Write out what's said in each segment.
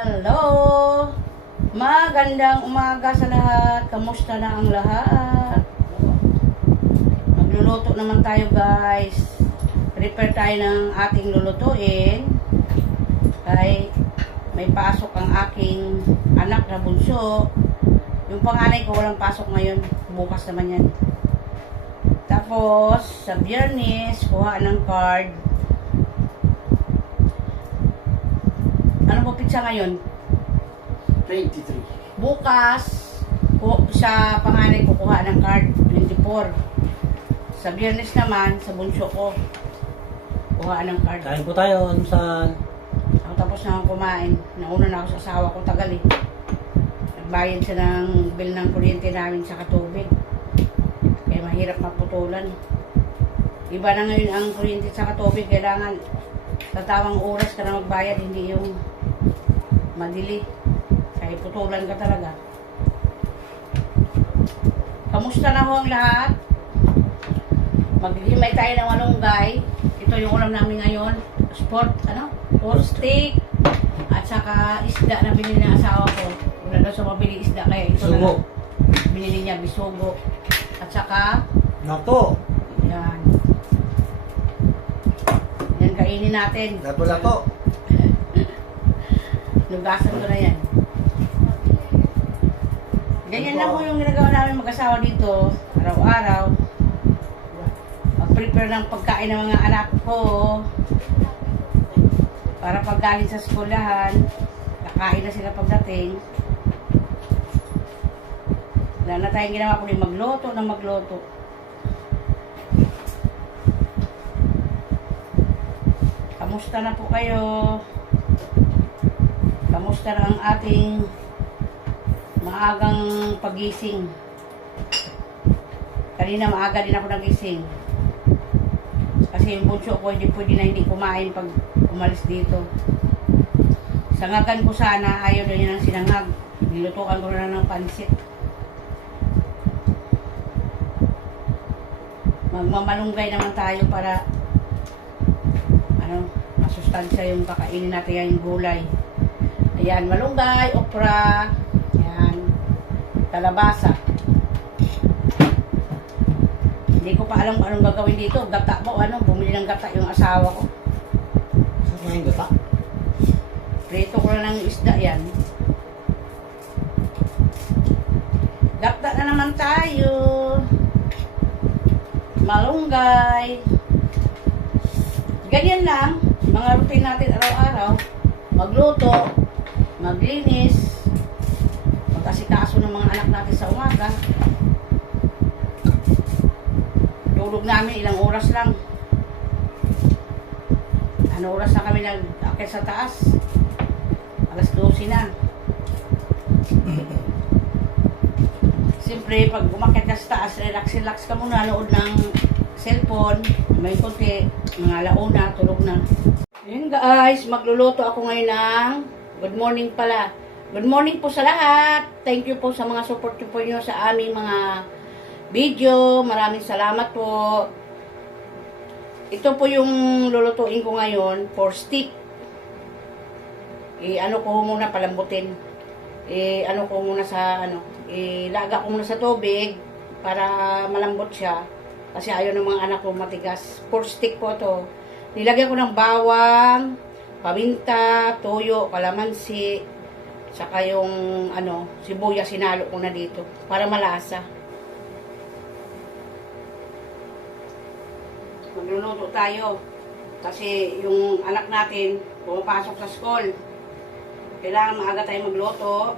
Hello! Magandang umaga sa lahat. Kamusta na ang lahat? Magluluto naman tayo guys. Prepare tayo ng ating lulutuin. Kay may pasok ang aking anak na bunso. Yung panganay ko walang pasok ngayon. Bukas naman yan. Tapos, sa biyernes, kuha ng card. Po pizza ngayon? 23. Bukas, ku- sa panganay ko kuha ng card, 24. Sa biyernes naman, sa bunso ko, kuha ng card. Kain po tayo sa Ako tapos na ako kumain. Nauna na ako sa asawa ko tagal eh. Nagbayad siya ng bill ng kuryente namin sa katubig. Kaya mahirap maputulan. Iba na ngayon ang kuryente sa katubig. Kailangan sa tamang oras ka na magbayad, hindi yung madili. Kaya putulan ka talaga. Kamusta na ho ang lahat? Maghihimay tayo ng malunggay. Ito yung ulam namin ngayon. Sport, ano? Pork steak. At saka isda na binili ng asawa ko. Wala daw sa mabili isda. Kaya ito na sugo. lang. Binili niya bisugo. At saka, Nato. yan. Yan kainin natin. Lato-lato. Lugasan ko na yan. Ganyan lang po yung ginagawa namin mag-asawa dito. Araw-araw. Mag-prepare ng pagkain ng mga anak ko. Para pag galing sa skulahan, kakain na sila pagdating. Wala na tayong ginawa kundi magloto na magloto. Kamusta na po kayo? Kamusta ang ating maagang pagising? Kanina maaga din ako nagising. Kasi yung bunso ko hindi pwede na hindi kumain pag umalis dito. Sangagan ko sana, ayaw na niya ng sinangag. Nilutukan ko na ng pansit. Magmamalunggay naman tayo para ano, masustansya yung kakainin natin yung gulay. Ayan, malunggay, okra, ayan, kalabasa. Hindi ko pa alam kung anong gagawin dito. Gata po, ano, bumili ng gata yung asawa ko. Saan yung gata? Prito ko na ng isda yan. Gata na naman tayo. Malunggay. Ganyan lang. Mga routine natin araw-araw. Magluto. Maglinis. Magkasikaso ng mga anak natin sa umaga. Tulog namin ilang oras lang. Ano oras na kami nag-akit sa taas? Alas 12 na. Siyempre, pag umakit ka sa taas, relax-relax ka muna, nood ng cellphone, may konti, mga launa, tulog na. Ayun guys, magluluto ako ngayon ng good morning pala. Good morning po sa lahat. Thank you po sa mga support po nyo sa aming mga video. Maraming salamat po. Ito po yung lulutuin ko ngayon for steak. I-ano ko muna palambutin. I-ano ko muna sa ano, ilaga ko muna sa tubig para malambot siya. Kasi ayaw ng mga anak ko matigas. For stick po to. Nilagyan ko ng bawang, paminta, toyo, kalamansi, saka yung ano, sibuyas sinalo ko na dito para malasa. Magluluto tayo. Kasi yung anak natin, pumapasok sa school. Kailangan maaga tayo magluto.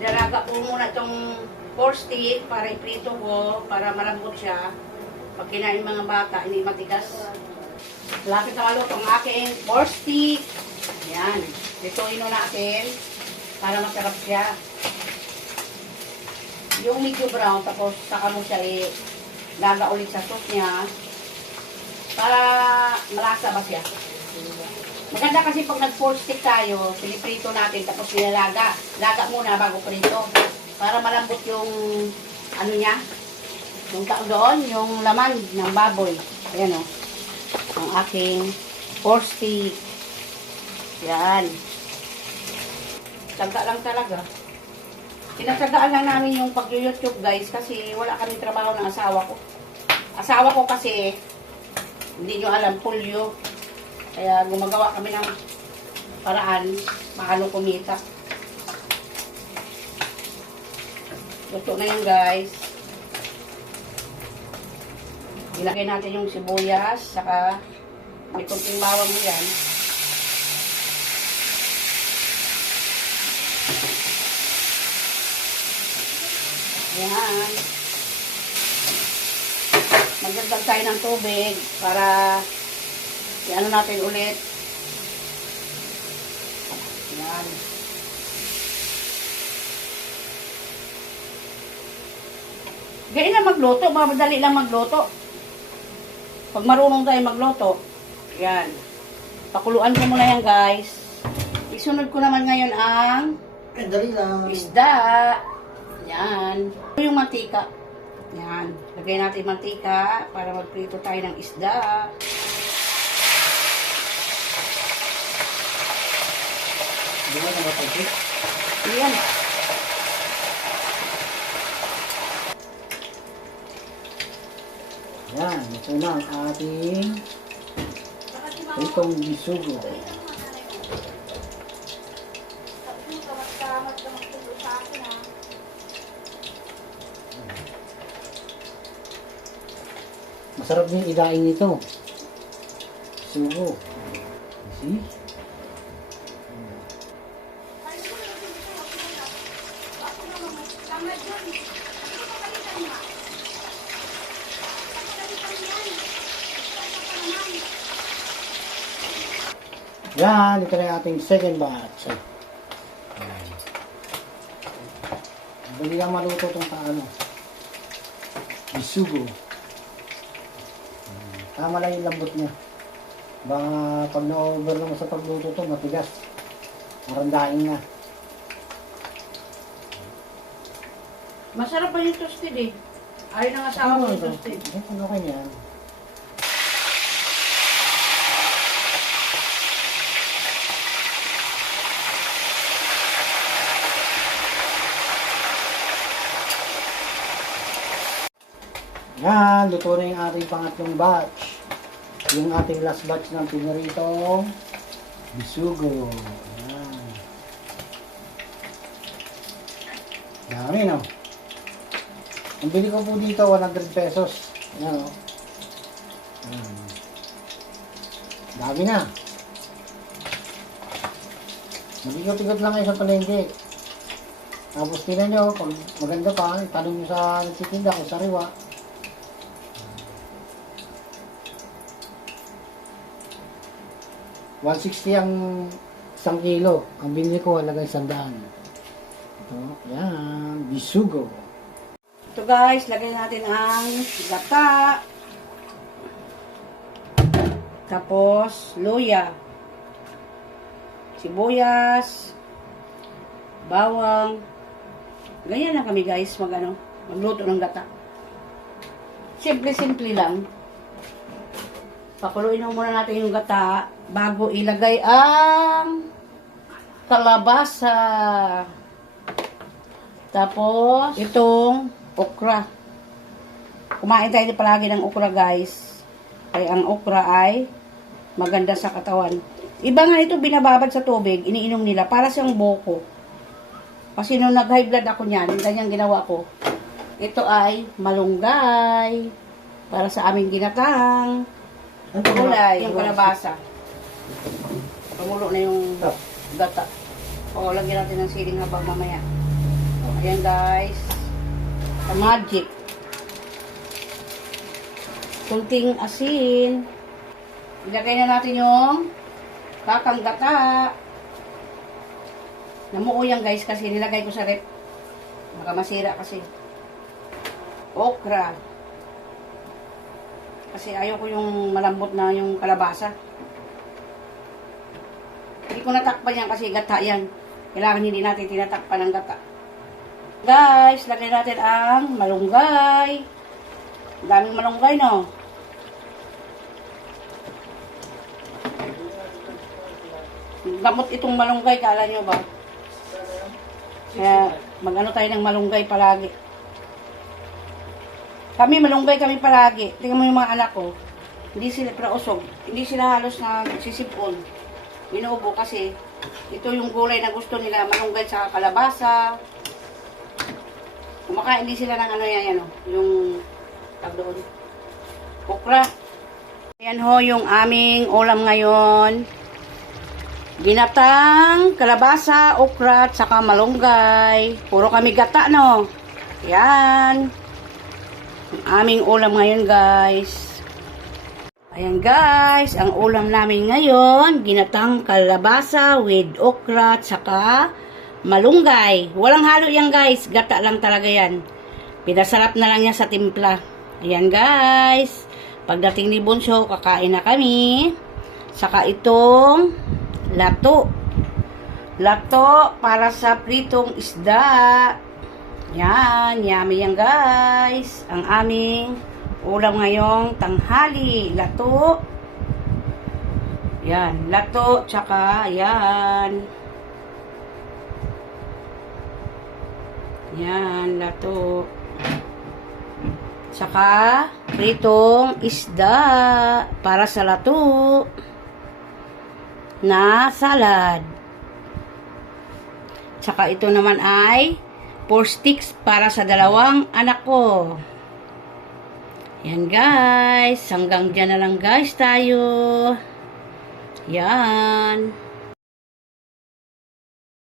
Dalaga ko muna itong pork stick para iprito ko, para malambot siya. Pag kinain mga bata, hindi matigas. Lapit na maluto ang aking pork stick. Ayan. Lutuin na natin para masarap siya. Yung medyo brown, tapos saka mo siya ilaga ulit sa sauce niya para malasa ba siya. Maganda kasi pag nag-pork stick tayo, piniprito natin tapos nilalaga. Laga muna bago prito. Para malambot yung ano niya. Yung doon, yung laman ng baboy. Ayan o. Ang aking pork stick. Yan. Tsaga lang talaga. Tinatsagaan lang namin yung pag-YouTube guys kasi wala kami trabaho ng asawa ko. Asawa ko kasi hindi nyo alam, pulyo. Kaya gumagawa kami ng paraan paano kumita. Luto na yun guys. Ilagay natin yung sibuyas, saka may kunting bawang yan. Ayan. Magdagdag tayo ng tubig para i-ano natin ulit. Ayan. Ganyan lang magluto. Madali lang magluto. Pag marunong tayo magluto, yan. Pakuluan ko muna yan, guys. Isunod ko naman ngayon ang Eh, dali lang. isda. Yan. Ito yung mantika. Yan. Lagay natin mantika para magprito tayo ng isda. Di ba na mapansin? Yan. Yan, ito na ang ating itong bisugo. Masarap din idaing nito. Sugo. See? Yan, ito na yung ating second batch. Yan. Dali lang maluto itong sa ano. Bisugo. Yan. Tama lang yung lambot niya. Baka pag na-over naman sa pagluto to, matigas. Marandaing na. Masarap pa yung toasted eh. Ayaw ng asawa ko yung toasted. Eh, ano kanya? Yan, luto na yung ating pangatlong batch. Yung ating last batch ng pinaritong bisugo. Yan. Dami, no? Ang bili ko po dito, 100 pesos. Yan, o. Yan. Dami na. Mabigot-bigot lang kayo sa palengke. Tapos tingnan nyo, pag maganda pa, itanong nyo sa nagtitinda kung sariwa. $160 ang isang kilo. Ang binili ko, halaga isang daan. Ito, yan, bisugo. Ito guys, lagay natin ang gata. Tapos, luya. Sibuyas. Bawang. Ganyan lang kami guys, mag ano, magluto ng gata. Simple-simple lang. Pakuluin muna natin yung gata bago ilagay ang kalabasa. Tapos, itong okra. Kumain tayo palagi ng okra, guys. Kaya ang okra ay maganda sa katawan. Iba nga ito binababad sa tubig, iniinom nila para siyang boko. Kasi nung nag-high blood ako niyan, ganyan ginawa ko. Ito ay malunggay para sa aming ginatang. Ano Kulay, yung kalabasa. Tumulo na yung gata. O, lagyan natin ng siling habang mamaya. Ayan guys. Sa magic. Kunting asin. Ilagay na natin yung kakang gata. Namuo yan guys kasi nilagay ko sa rep. Baka masira kasi. Okra. Kasi ayaw ko yung malambot na yung kalabasa. Hindi ko natakpan yan kasi gata yan. Kailangan hindi natin tinatakpan ng gata. Guys, lagay natin ang malunggay. Daming malunggay, no? gamot itong malunggay, kala nyo ba? Kaya mag-ano tayo ng malunggay palagi. Kami, malunggay kami palagi. Tingnan mo yung mga anak ko. Hindi sila prausog. Hindi sila halos nagsisipon. Inuubo kasi ito yung gulay na gusto nila. Malunggay sa kalabasa. Kumakain din sila ng ano yan, oh, yung tag doon. Okra. Ayan ho yung aming ulam ngayon. Binatang, kalabasa, okra, at saka malunggay. Puro kami gata, no? Yan. Ang aming ulam ngayon, guys. Ayan, guys. Ang ulam namin ngayon, ginatang kalabasa with okra, at saka malunggay. Walang halo yan, guys. Gata lang talaga yan. Pinasarap na lang yan sa timpla. Ayan, guys. Pagdating ni Bunso, kakain na kami. Saka itong lato. Lato para sa pritong isda. Yan, yummy yan guys. Ang aming ulam ngayong tanghali. Lato. Yan, lato, tsaka yan. Yan, lato. Tsaka pritong isda para sa lato na salad. Tsaka ito naman ay 4 sticks para sa dalawang anak ko. Yan guys, hanggang dyan na lang guys tayo. Yan.